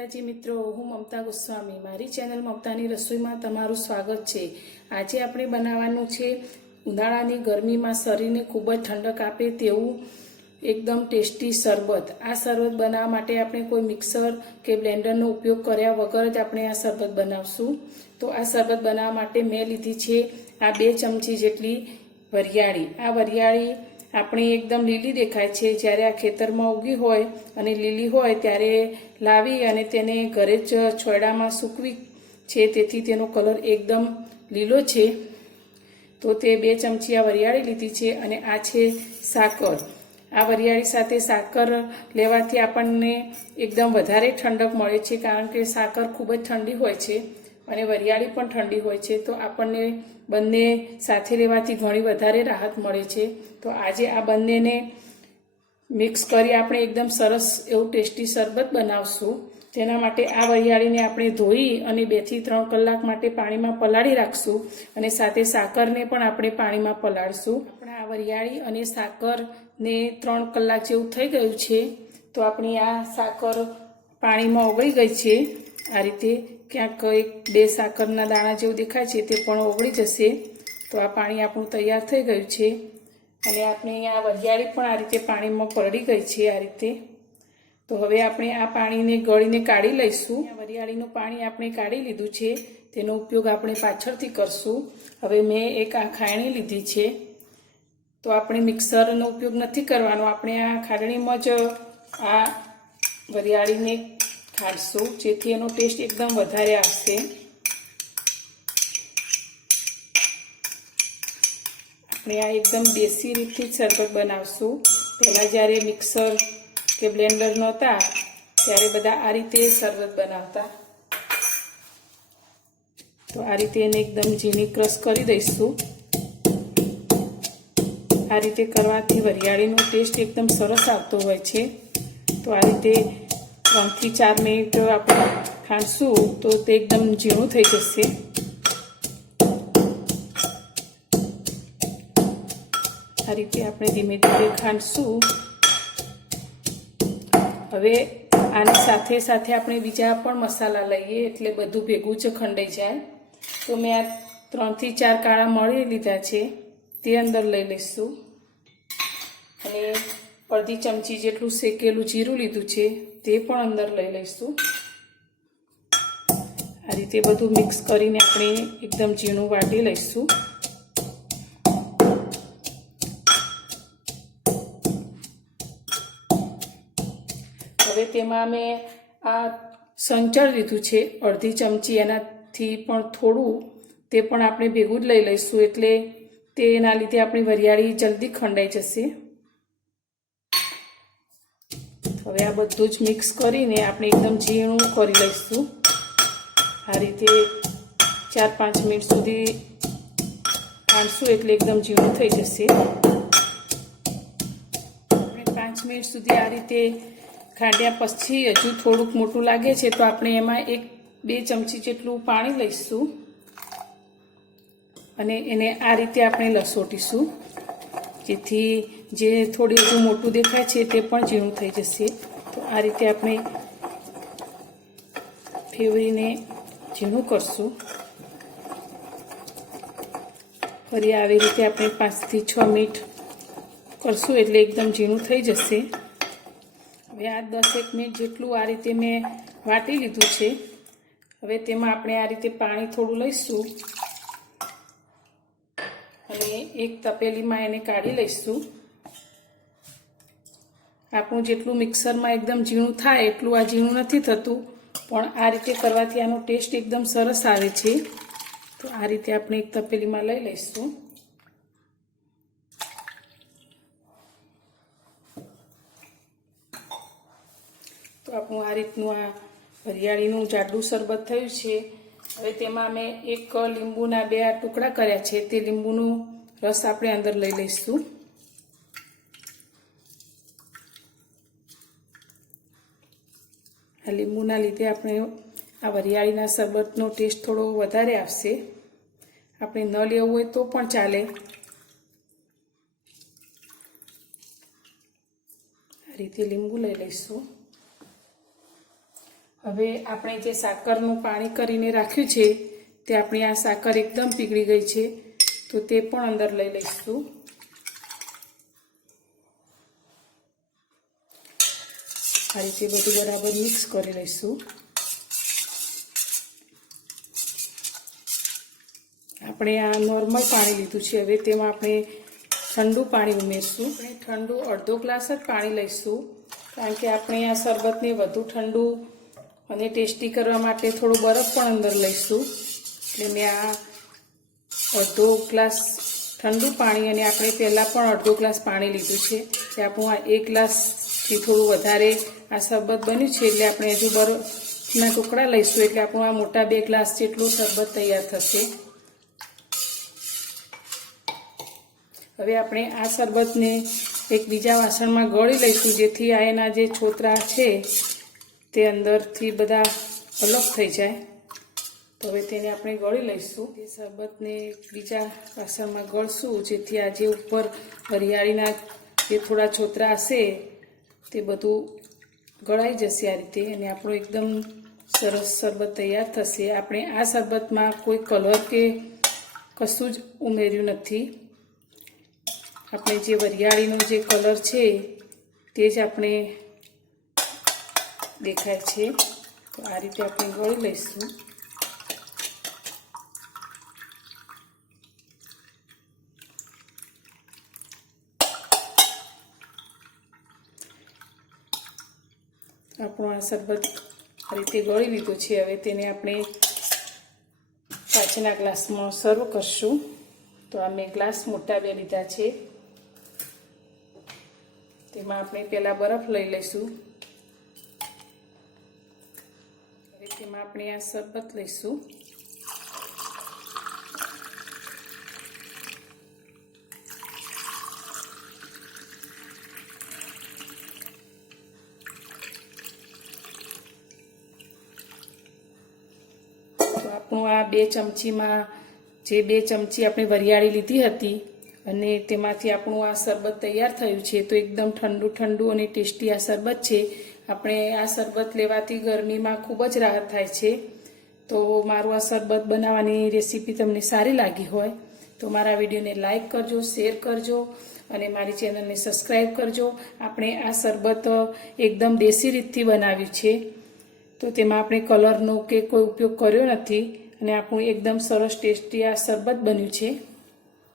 માતાજી મિત્રો, હું મમતા ગોસ્વામી મારી ચેનલ મમતાની રસોઈમાં તમારું સ્વાગત છે। આજે આપણે બનાવવાનું છે ઉનાળાની ગરમીમાં શરીરને ખૂબ જ ઠંડક આપે તેવું એકદમ ટેસ્ટી શરબત। આ શરબત બનાવવા માટે આપણે કોઈ મિક્સર કે બ્લેન્ડરનો ઉપયોગ કર્યા વગર જ આપણે આ શરબત બનાવશું। તો આ શરબત બનાવવા માટે મેં લીધી છે આ 2 ચમચી જેટલી વરિયાળી। આ વરિયાળી આપણે એકદમ લીલી દેખાય છે, જ્યારે આ ખેતરમાં ઉગી હોય અને લીલી હોય ત્યારે લાવી અને તેને ઘરે જ છોયડામાં સૂકવી છે, તેથી તેનો કલર એકદમ લીલો છે। તો તે 2 ચમચી આ વરિયાળી લીધી છે અને આ છે સાકર। આ વરિયાળી સાથે સાકર લેવાથી આપણને એકદમ વધારે ઠંડક મળે છે, કારણ કે સાકર ખૂબ જ ઠંડી હોય છે અને વરિયાળી પણ ઠંડી હોય છે, તો આપણને બંને સાથે લેવાથી ઘણી વધારે રાહત મળે છે। તો આજે આ બંનેને મિક્સ કરી આપણે એકદમ સરસ એવું ટેસ્ટી શરબત બનાવશું। તેના માટે આ વરિયાળીને આપણે ધોઈ અને 2 થી 3 કલાક માટે પાણીમાં પલાળી રાખશું અને સાથે સાકરને પણ આપણે પાણીમાં પલાળશું। આપણે આ વરિયાળી અને સાકરને 3 કલાક જેવું થઈ ગયું છે, તો આપણી આ સાકર પાણીમાં ઓગળી ગઈ છે। આ રીતે ક્યાંક 1-2 સાકરના દાણા જેવું દેખાય છે, તે પણ ઓગળી જશે। તો આ પાણી આપણું તૈયાર થઈ ગયું છે અને આપણે આ વરિયાળી પણ આ રીતે પાણીમાં પલળી ગઈ છે આ રીતે। તો હવે આપણે આ પાણીને ગળીને કાઢી લઈશું। આ વરિયાળીનું પાણી આપણે કાઢી લીધું છે, તેનો ઉપયોગ આપણે પાછળથી કરશું। હવે મેં એક આ ખાયણી લીધી છે, તો આપણે મિક્સરનો ઉપયોગ નથી કરવાનો, આપણે આ ખાયણીમાં જ આ વરિયાળીને ખાડશું, જેથી એનો ટેસ્ટ એકદમ વધારે આવશે। આપણે આ એકદમ દેશી રીતથી જ શરબત બનાવશું। પહેલાં જ્યારે મિક્સર કે બ્લેન્ડર નહોતા ત્યારે બધા આ રીતે શરબત બનાવતા। તો આ રીતે એને એકદમ ઝીણી ક્રશ કરી દઈશું। આ રીતે કરવાથી વરિયાળીનો ટેસ્ટ એકદમ સરસ આવતો હોય છે। તો આ રીતે 3 થી 4 મિનિટ આપણે ખાંડશું તો તે એકદમ ઝીણું થઈ જશે। આ રીતે આપણે ધીમે ધીમે ખાંડશું। હવે આની સાથે સાથે આપણે બીજા પણ મસાલા લઈએ, એટલે બધું ભેગું જ ખંડાઈ જાય। તો મેં આ 3 થી 4 કાળા મરી લીધા છે, તે અંદર લઈ લઈશું અને અડધી ચમચી જેટલું શેકેલું જીરું લીધું છે, તે પણ અંદર લઈ લઈશું। આ રીતે બધું મિક્સ કરીને આપણે એકદમ ઝીણું વાટી લઈશું। હવે તેમાં મેં આ સંચળ લીધું છે અડધી ચમચી, એનાથી પણ થોડું, તે પણ આપણે ભેગું જ લઈ લઈશું, એટલે તેના લીધે આપણી વરિયાળી જલ્દી ખંડાઈ જશે। હવે આ બધું જ મિક્સ કરીને આપણે એકદમ ઝીણું કરી લઈશું। આ રીતે 4-5 મિનિટ સુધી ખાંડશું એટલે એકદમ ઝીણું થઈ જશે। આપણે 5 મિનિટ સુધી આ રીતે ખાંડ્યા પછી હજુ થોડુંક મોટું લાગે છે, તો આપણે એમાં 1-2 ચમચી જેટલું પાણી લઈશું અને એને આ રીતે આપણે લસોટીશું, જેથી જે થોડી હજુ મોટું દેખાય છે તે પણ ઝીણું થઈ જશે। તો આ રીતે આપણે ફેવરીને ઝીણું કરશું। ફરી આવી રીતે આપણે 5 થી 6 મિનિટ કરશું એટલે એકદમ ઝીણું થઈ જશે। હવે આ 10-1 મિનિટ જેટલું આ રીતે મેં વાટી લીધું છે। હવે તેમાં આપણે આ રીતે પાણી થોડું લઈશું અને એક તપેલીમાં એને કાઢી લઈશું। આપણું જેટલું મિક્સરમાં એકદમ ઝીણું થાય એટલું આ ઝીણું નથી થતું, પણ આ રીતે કરવાથી આનો ટેસ્ટ એકદમ સરસ આવે છે। તો આ રીતે આપણે એક તપેલીમાં લઈ લઈશું। તો આપણું આ રીતનું આ વરિયાળીનું જાડું શરબત થયું છે। હવે તેમાં મેં એક લીંબુના 2 ટુકડા કર્યા છે, તે લીંબુનું રસ આપણે અંદર લઈ લઈશું। આ લીંબુના લીધે આપણે આ વરિયાળીના શરબતનો ટેસ્ટ થોડો વધારે આવશે। આપણે ન લેવું હોય તો પણ ચાલે। આ રીતે લીંબુ લઈ લઈશું। હવે આપણે જે સાકરનું પાણી કરીને રાખ્યું છે તે આપણી આ સાકર એકદમ પીગળી ગઈ છે, તો તે પણ અંદર લઈ લઈશું. આ રીતે બધું બરાબર મિક્સ કરી લઈશું. આપણે આ નોર્મલ પાણી લીધું છે, હવે તેમાં આપણે ઠંડુ પાણી ઉમેરશું. આપણે ઠંડુ અડધો ગ્લાસ જ પાણી લઈશું, કારણ કે આપણે આ શરબતને વધુ ઠંડુ અને ટેસ્ટી કરવા માટે થોડું બરફ પણ અંદર લઈશું. એટલે મેં આ અડધો ગ્લાસ ઠંડુ પાણી અને આપણે પહેલાં પણ અડધો ગ્લાસ પાણી લીધું છે, તે આપણું આ 1 ગ્લાસથી થોડું વધારે આ શરબત બન્યું છે. એટલે આપણે હજુ બરફના ટુકડા લઈશું, એટલે આપણું આ મોટા 2 ગ્લાસ જેટલું શરબત તૈયાર થશે. હવે આપણે આ શરબતને એક બીજા વાસણમાં ગળી લઈશું, જેથી આ એના જે છોતરા છે તે અંદરથી બધા અલગ થઈ જાય. તો હવે તેને આપણે ગળી લઈશું. એ શરબતને બીજા વાસણમાં ગળશું, જેથી આ જે ઉપર વરિયાળીના જે થોડા છોતરા હશે તે બધું ગળાઈ જશે આ રીતે, અને આપણો એકદમ સરસ શરબત તૈયાર થશે. આપણે આ શરબતમાં કોઈ કલર કે કશું જ ઉમેર્યું નથી. આપણે જે વરિયાળીનો જે કલર છે તે જ આપણે દેખાય છે. તો આ રીતે આપણે ગળી લઈશું. આપણું આ શરબત આ રીતે ગળી લીધું છે. હવે તેને આપણે કાચના ગ્લાસમાં સર્વ કરશું. તો આ મેં ગ્લાસ મોટા 2 લીધા છે, તેમાં આપણે પહેલાં બરફ લઈ લઈશું. હવે તેમાં આપણે આ શરબત લઈશું. તો આપણું આ 2 ચમચીમાં જે 2 ચમચી આપણે વરિયાળી લીધી હતી અને તેમાંથી આપણું આ શરબત તૈયાર થયું છે. તો એકદમ ઠંડુ અને ટેસ્ટી આ શરબત છે. આપણે આ શરબત લેવાથી ગરમીમાં ખૂબ જ રાહત થાય છે. તો મારું આ શરબત બનાવવાની રેસીપી તમને સારી લાગી હોય તો મારા વિડીયોને લાઈક કરજો, શેર કરજો અને મારી ચેનલને સબસ્ક્રાઈબ કરજો. આપણે આ શરબત એકદમ દેશી રીતથી બનાવ્યું છે, તો તેમાં આપણે કલરનો કે કોઈ ઉપયોગ કર્યો નથી અને આપણું એકદમ સરસ ટેસ્ટી આ શરબત બન્યું છે.